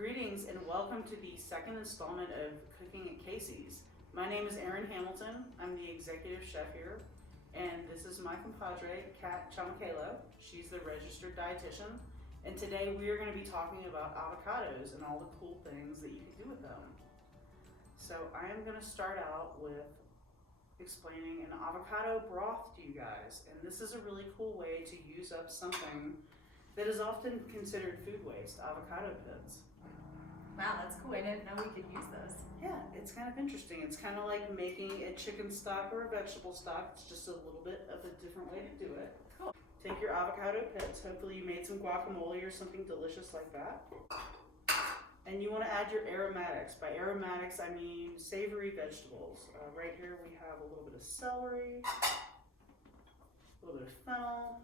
Greetings and welcome to the second installment of Cooking at Casey's. My name is Erin Hamilton. I'm the executive chef here, and this is my compadre, Kat Chamakalo. She's the registered dietitian, and today we are going to be talking about avocados and all the cool things that you can do with them. So I am going to start out with explaining an avocado broth to you guys, and this is a really cool way to use up something that is often considered food waste, avocado pits. Wow, that's cool. I didn't know we could use those. Yeah, it's kind of interesting. It's kind of like making a chicken stock or a vegetable stock. It's just a little bit of a different way to do it. Cool. Take your avocado pits. Hopefully you made some guacamole or something delicious like that. And you want to add your aromatics. By aromatics, I mean savory vegetables. Right here we have a little bit of celery, a little bit of fennel,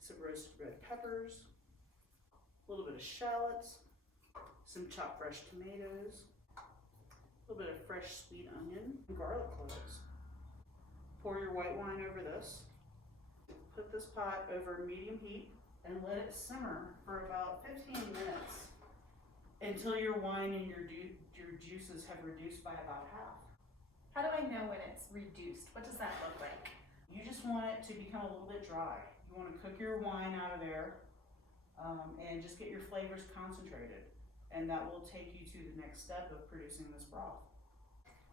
some roasted red peppers, a little bit of shallots, some chopped fresh tomatoes, a little bit of fresh sweet onion, and garlic cloves. Pour your white wine over this. Put this pot over medium heat and let it simmer for about 15 minutes until your wine and your juices have reduced by about half. How do I know when it's reduced? What does that look like? You just want it to become a little bit dry. You want to cook your wine out of there and just get your flavors concentrated. And that will take you to the next step of producing this broth.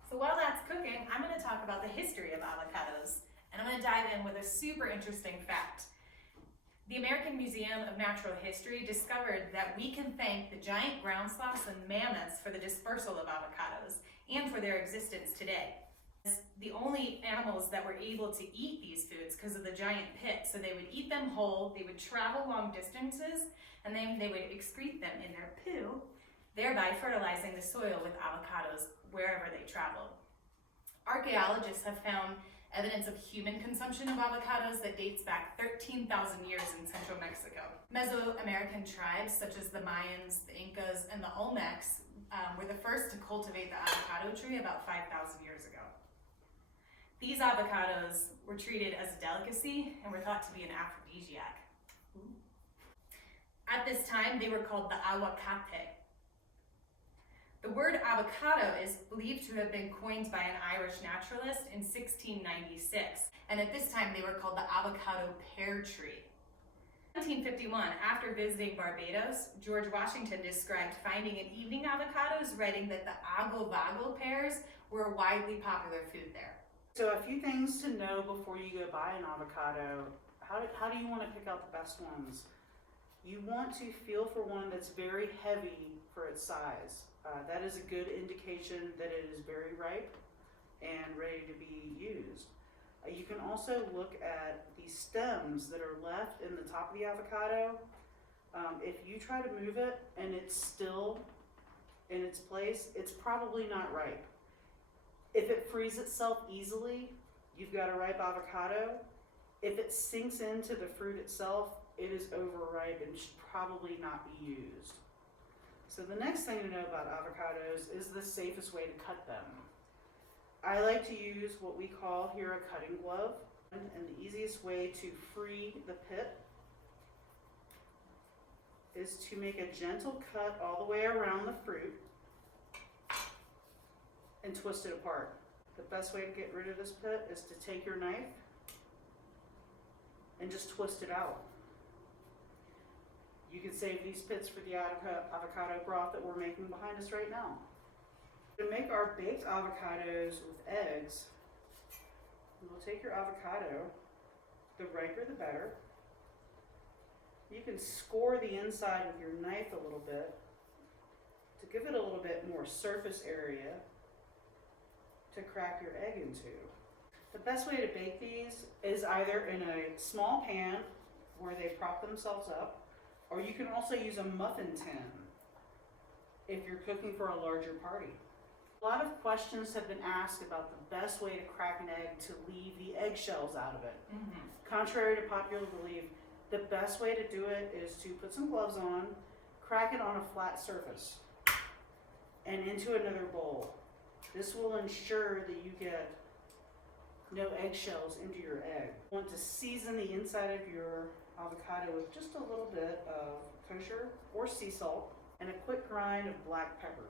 So while that's cooking, I'm going to talk about the history of avocados. And I'm going to dive in with a super interesting fact. The American Museum of Natural History discovered that we can thank the giant ground sloths and mammoths for the dispersal of avocados and for their existence today. The only animals that were able to eat these foods because of the giant pit. So they would eat them whole, they would travel long distances, and then they would excrete them in their poo, thereby fertilizing the soil with avocados wherever they traveled. Archaeologists have found evidence of human consumption of avocados that dates back 13,000 years in central Mexico. Mesoamerican tribes such as the Mayans, the Incas, and the Olmecs were the first to cultivate the avocado tree about 5,000 years ago. These avocados were treated as a delicacy and were thought to be an aphrodisiac. Ooh. At this time, they were called the aguacate. The word avocado is believed to have been coined by an Irish naturalist in 1696, and at this time they were called the avocado pear tree. In 1951, after visiting Barbados, George Washington described finding in evening avocados, writing that the ago-vago pears were a widely popular food there. So a few things to know before you go buy an avocado. How do you want to pick out the best ones? You want to feel for one that's very heavy for its size. That is a good indication that it is very ripe and ready to be used. You can also look at the stems that are left in the top of the avocado. If you try to move it and it's still in its place, it's probably not ripe. If it frees itself easily, you've got a ripe avocado. If it sinks into the fruit itself, it is overripe and should probably not be used. So the next thing to know about avocados is the safest way to cut them. I like to use what we call here a cutting glove, and the easiest way to free the pit is to make a gentle cut all the way around the fruit and twist it apart. The best way to get rid of this pit is to take your knife and just twist it out. You can save these pits for the avocado broth that we're making behind us right now. To make our baked avocados with eggs, we'll take your avocado, the riper the better. You can score the inside with your knife a little bit to give it a little bit more surface area to crack your egg into. The best way to bake these is either in a small pan where they prop themselves up, or you can also use a muffin tin if you're cooking for a larger party. A lot of questions have been asked about the best way to crack an egg to leave the eggshells out of it. Mm-hmm. Contrary to popular belief, the best way to do it is to put some gloves on, crack it on a flat surface, and into another bowl. This will ensure that you get no eggshells into your egg. You want to season the inside of your avocado with just a little bit of kosher or sea salt and a quick grind of black pepper.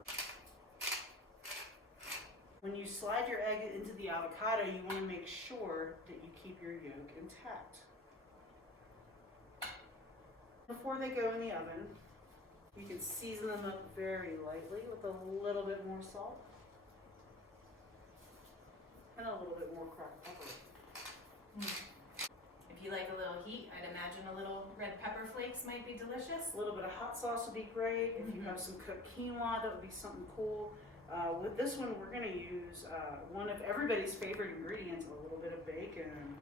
When you slide your egg into the avocado, you want to make sure that you keep your yolk intact. Before they go in the oven, you can season them up very lightly with a little bit more salt and a little bit more cracked pepper. If you like a little heat, I'd imagine a little red pepper flakes might be delicious. A little bit of hot sauce would be great. If you have some cooked quinoa, that would be something cool. With this one, we're going to use one of everybody's favorite ingredients, a little bit of bacon.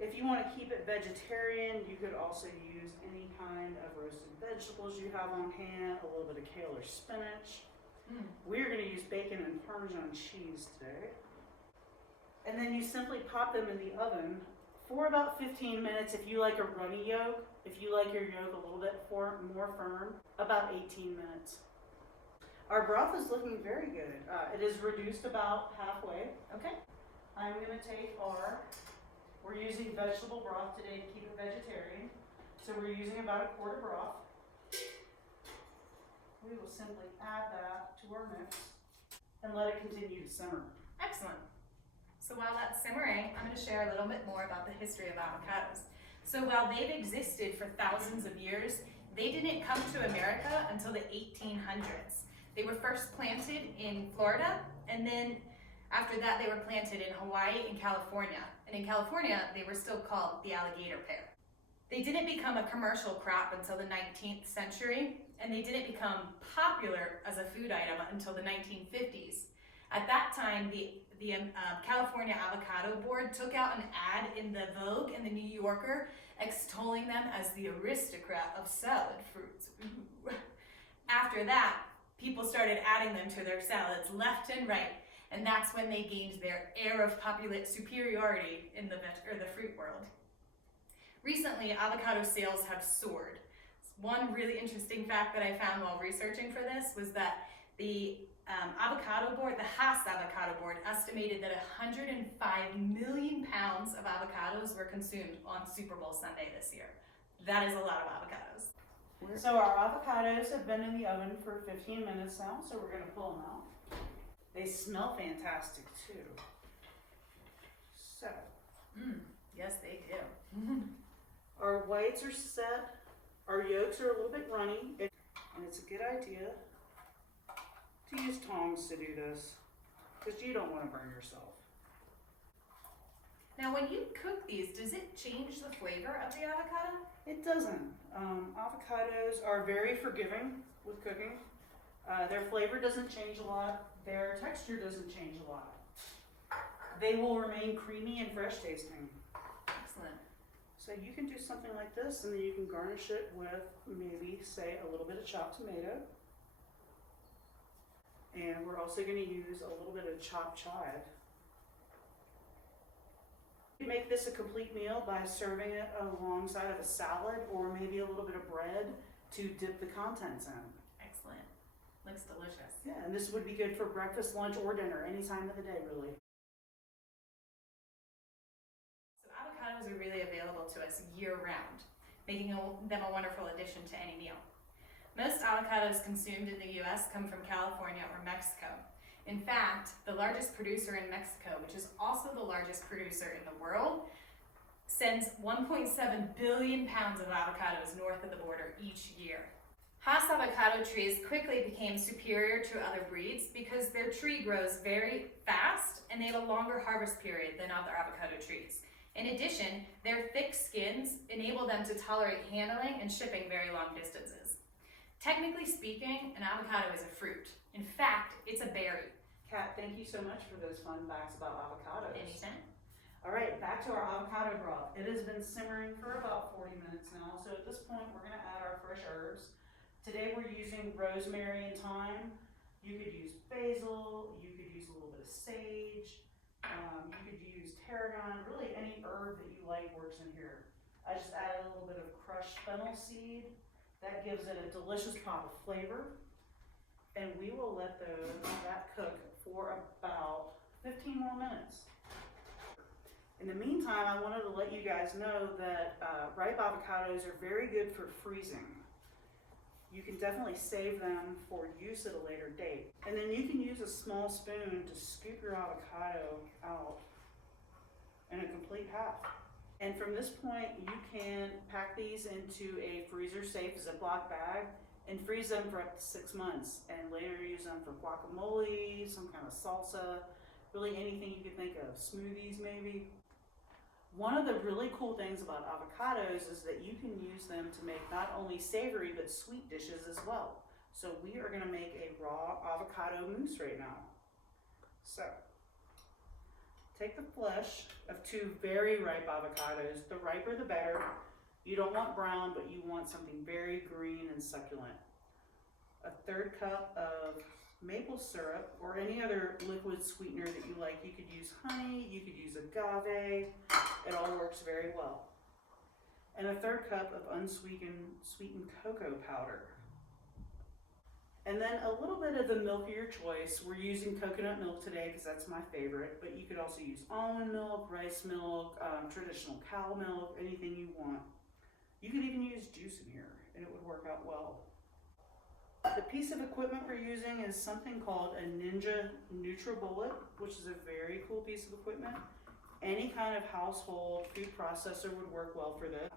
If you want to keep it vegetarian, you could also use any kind of roasted vegetables you have on hand, a little bit of kale or spinach. We're going to use bacon and Parmesan cheese today. And then you simply pop them in the oven for about 15 minutes if you like a runny yolk. If you like your yolk a little bit more firm, about 18 minutes. Our broth is looking very good. It is reduced about halfway. Okay. I'm going to take we're using vegetable broth today to keep it vegetarian. So we're using about a quart of broth. We will simply add that to our mix and let it continue to simmer. Excellent. So while that's simmering, I'm going to share a little bit more about the history of avocados. So while they've existed for thousands of years, they didn't come to America until the 1800s. They were first planted in Florida, and then after that they were planted in Hawaii and California. And in California, they were still called the alligator pear. They didn't become a commercial crop until the 19th century, and they didn't become popular as a food item until the 1950s. At that time, the California Avocado Board took out an ad in the Vogue and the New Yorker extolling them as the aristocrat of salad fruits. Ooh. After that, people started adding them to their salads left and right, and that's when they gained their air of populate superiority in the fruit world. Recently, avocado sales have soared. One really interesting fact that I found while researching for this was that the avocado board, the Haas Avocado Board, estimated that 105 million pounds of avocados were consumed on Super Bowl Sunday this year. That is a lot of avocados. So our avocados have been in the oven for 15 minutes now, so we're going to pull them out. They smell fantastic too. So. Yes, they do. Our whites are set, our yolks are a little bit runny, and it's a good idea to use tongs to do this, because you don't want to burn yourself. Now when you cook these, does it change the flavor of the avocado? It doesn't. Avocados are very forgiving with cooking. Their flavor doesn't change a lot, their texture doesn't change a lot. They will remain creamy and fresh tasting. Excellent. So you can do something like this, and then you can garnish it with maybe, say, a little bit of chopped tomato. And we're also going to use a little bit of chopped chive. You make this a complete meal by serving it alongside of a salad or maybe a little bit of bread to dip the contents in. Excellent. Looks delicious. Yeah, and this would be good for breakfast, lunch, or dinner, any time of the day, really. So avocados are really available to us year-round, making them a wonderful addition to any meal. Most avocados consumed in the U.S. come from California or Mexico. In fact, the largest producer in Mexico, which is also the largest producer in the world, sends 1.7 billion pounds of avocados north of the border each year. Haas avocado trees quickly became superior to other breeds because their tree grows very fast and they have a longer harvest period than other avocado trees. In addition, their thick skins enable them to tolerate handling and shipping very long distances. Technically speaking, an avocado is a fruit. In fact, it's a berry. Kat, thank you so much for those fun facts about avocados. Anytime. All right, back to our avocado broth. It has been simmering for about 40 minutes now, so at this point we're going to add our fresh herbs. Today we're using rosemary and thyme. You could use basil, you could use a little bit of sage, you could use tarragon, really any herb that you like works in here. I just added a little bit of crushed fennel seed. That gives it a delicious pop of flavor. And we will let that cook for about 15 more minutes. In the meantime, I wanted to let you guys know that ripe avocados are very good for freezing. You can definitely save them for use at a later date. And then you can use a small spoon to scoop your avocado out in a complete half. And from this point, you can pack these into a freezer-safe Ziploc bag and freeze them for up to 6 months, and later use them for guacamole, some kind of salsa, really anything you can think of, smoothies maybe. One of the really cool things about avocados is that you can use them to make not only savory but sweet dishes as well. So we are gonna make a raw avocado mousse right now. So, take the flesh of 2 very ripe avocados. The riper the better. You don't want brown, but you want something very green and succulent. A 1/3 cup of maple syrup or any other liquid sweetener that you like. You could use honey, you could use agave. It all works very well. And a 1/3 cup of sweetened cocoa powder. And then a little bit of the milk of your choice. We're using coconut milk today because that's my favorite, but you could also use almond milk, rice milk, traditional cow milk, anything you want. You could even use juice in here and it would work out well. The piece of equipment we're using is something called a Ninja NutriBullet, which is a very cool piece of equipment. Any kind of household food processor would work well for this.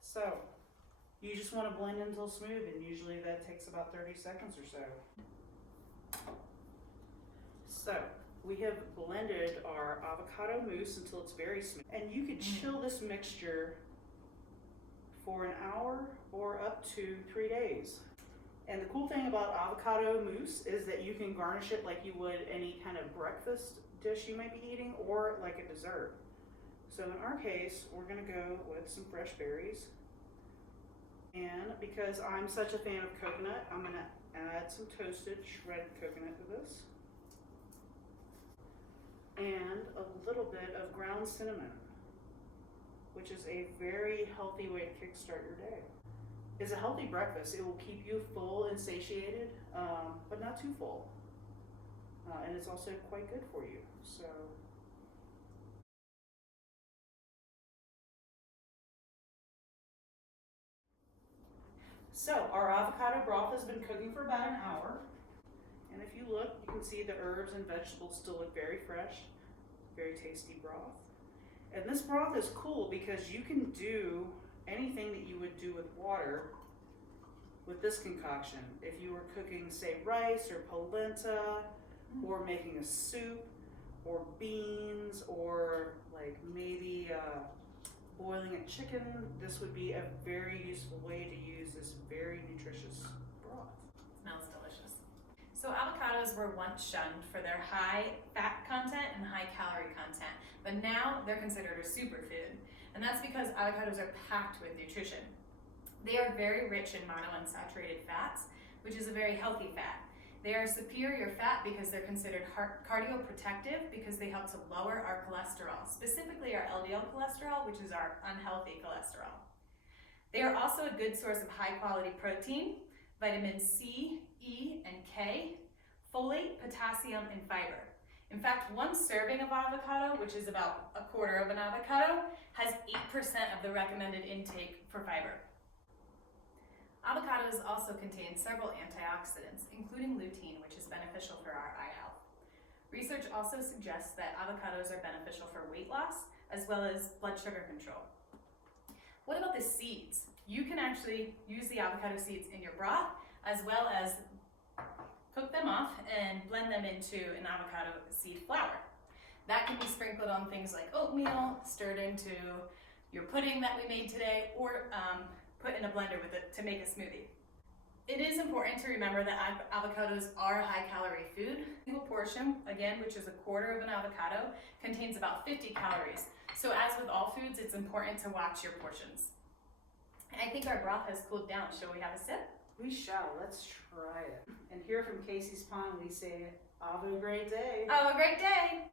So, you just want to blend until smooth, and usually that takes about 30 seconds or so. So, we have blended our avocado mousse until it's very smooth. And you could chill this mixture for an hour or up to 3 days. And the cool thing about avocado mousse is that you can garnish it like you would any kind of breakfast dish you might be eating, or like a dessert. So in our case, we're gonna go with some fresh berries. And because I'm such a fan of coconut, I'm gonna add some toasted shredded coconut to this. And a little bit of ground cinnamon, which is a very healthy way to kickstart your day. It's a healthy breakfast. It will keep you full and satiated, but not too full. And it's also quite good for you. So our avocado broth has been cooking for about an hour. And if you look, you can see the herbs and vegetables still look very fresh, very tasty broth. And this broth is cool because you can do anything that you would do with water with this concoction. If you were cooking, say, rice or polenta, or making a soup, or beans, or like maybe boiling a chicken, this would be a very useful way to use this very nutritious broth. Smells delicious. So avocados were once shunned for their high fat content and high calorie content, but now they're considered a superfood. And that's because avocados are packed with nutrition. They are very rich in monounsaturated fats, which is a very healthy fat. They are superior fat because they're considered cardioprotective because they help to lower our cholesterol, specifically our LDL cholesterol, which is our unhealthy cholesterol. They are also a good source of high quality protein, vitamin C, E, and K, folate, potassium, and fiber. In fact, 1 serving of avocado, which is about 1/4 of an avocado, has 8% of the recommended intake for fiber. Avocados also contain several antioxidants, including lutein, which is beneficial for our eye health. Research also suggests that avocados are beneficial for weight loss, as well as blood sugar control. What about the seeds? You can actually use the avocado seeds in your broth, as well as cook them off and blend them into an avocado seed flour. That can be sprinkled on things like oatmeal, stirred into your pudding that we made today, or put in a blender with it to make a smoothie. It is important to remember that avocados are a high calorie food. A single portion, again, which is 1/4 of an avocado, contains about 50 calories. So as with all foods, it's important to watch your portions. I think our broth has cooled down. Shall we have a sip? We shall. Let's try it. And here from Casey's Pond, we say, "Have a great day." Have a great day.